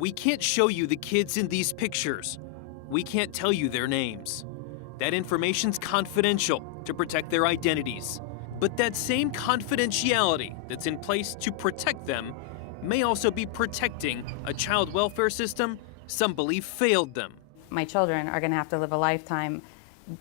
We can't show you the kids in these pictures. We can't tell you their names. That information's confidential to protect their identities. But that same confidentiality that's in place to protect them may also be protecting a child welfare system some believe failed them. My children are going to have to live a lifetime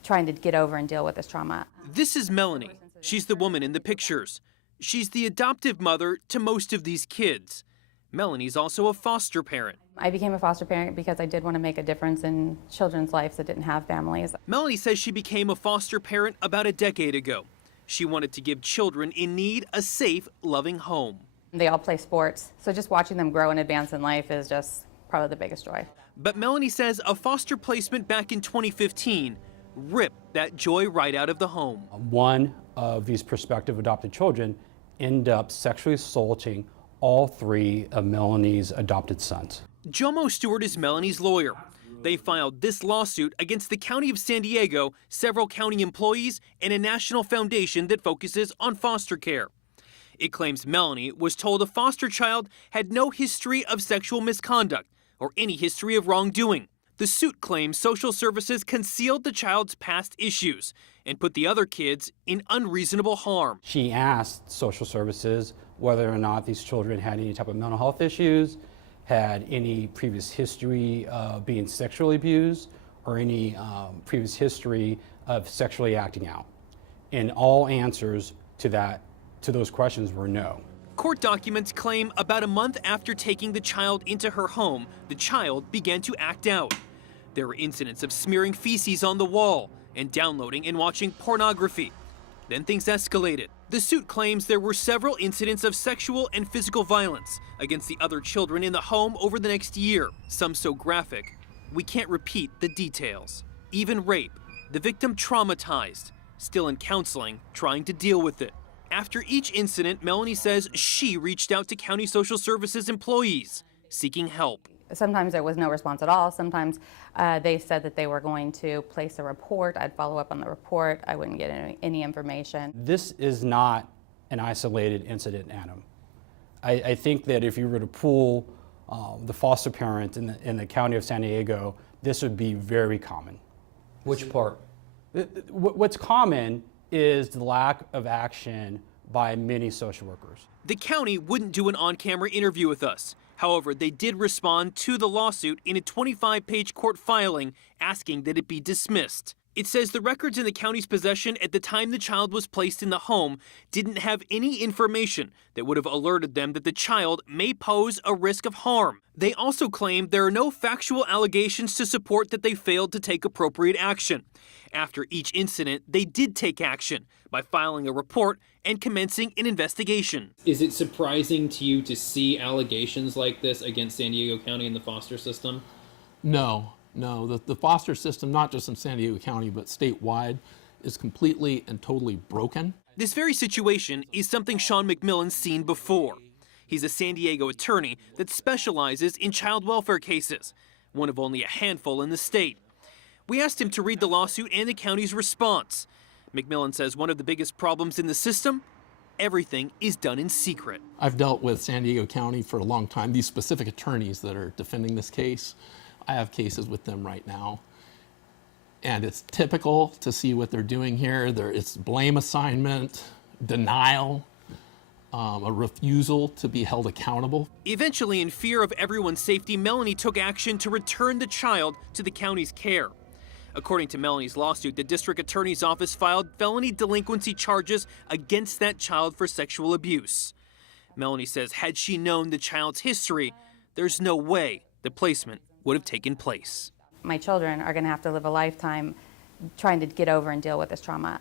trying to get over and deal with this trauma. This is Melanie. She's the woman in the pictures. She's the adoptive mother to most of these kids. Melanie's also a foster parent. I became a foster parent because I did want to make a difference in children's lives that didn't have families. Melanie says she became a foster parent about a decade ago. She wanted to give children in need a safe, loving home. They all play sports, so just watching them grow and advance in life is just probably the biggest joy. But Melanie says a foster placement back in 2015 ripped that joy right out of the home. One of these prospective adopted children ended up sexually assaulting all three of Melanie's adopted sons. Jomo Stewart is Melanie's lawyer. They filed this lawsuit against the County of San Diego, several county employees, and a national foundation that focuses on foster care. It claims Melanie was told a foster child had no history of sexual misconduct or any history of wrongdoing. The suit claims social services concealed the child's past issues and put the other kids in unreasonable harm. She asked social services whether or not these children had any type of mental health issues, had any previous history of being sexually abused, or any previous history of sexually acting out. And all answers to those questions were no. Court documents claim about a month after taking the child into her home, the child began to act out. There were incidents of smearing feces on the wall and downloading and watching pornography. Then things escalated. The suit claims there were several incidents of sexual and physical violence against the other children in the home over the next year, some so graphic, we can't repeat the details. Even rape, the victim traumatized, still in counseling, trying to deal with it. After each incident, Melanie says she reached out to county social services employees seeking help. Sometimes there was no response at all. Sometimes they said that they were going to place a report. I'd follow up on the report. I wouldn't get any information. This is not an isolated incident, Adam. I think that if you were to pool the foster parents in the county of San Diego, this would be very common. Which part? What's common is the lack of action by many social workers. The county wouldn't do an on-camera interview with us. However, they did respond to the lawsuit in a 25-page court filing asking that it be dismissed. It says the records in the county's possession at the time the child was placed in the home didn't have any information that would have alerted them that the child may pose a risk of harm. They also claim there are no factual allegations to support that they failed to take appropriate action. After each incident, they did take action by filing a report and commencing an investigation. Is it surprising to you to see allegations like this against San Diego County and the foster system? No. The foster system, not just in San Diego County, but statewide, is completely and totally broken. This very situation is something Sean McMillan's seen before. He's a San Diego attorney that specializes in child welfare cases, one of only a handful in the state. We asked him to read the lawsuit and the county's response. McMillan says one of the biggest problems in the system, everything is done in secret. I've dealt with San Diego County for a long time. These specific attorneys that are defending this case, I have cases with them right now. And it's typical to see what they're doing here. It's blame assignment, denial, a refusal to be held accountable. Eventually, in fear of everyone's safety, Melanie took action to return the child to the county's care. According to Melanie's lawsuit, the district attorney's office filed felony delinquency charges against that child for sexual abuse. Melanie says had she known the child's history, there's no way the placement would have taken place. My children are going to have to live a lifetime trying to get over and deal with this trauma.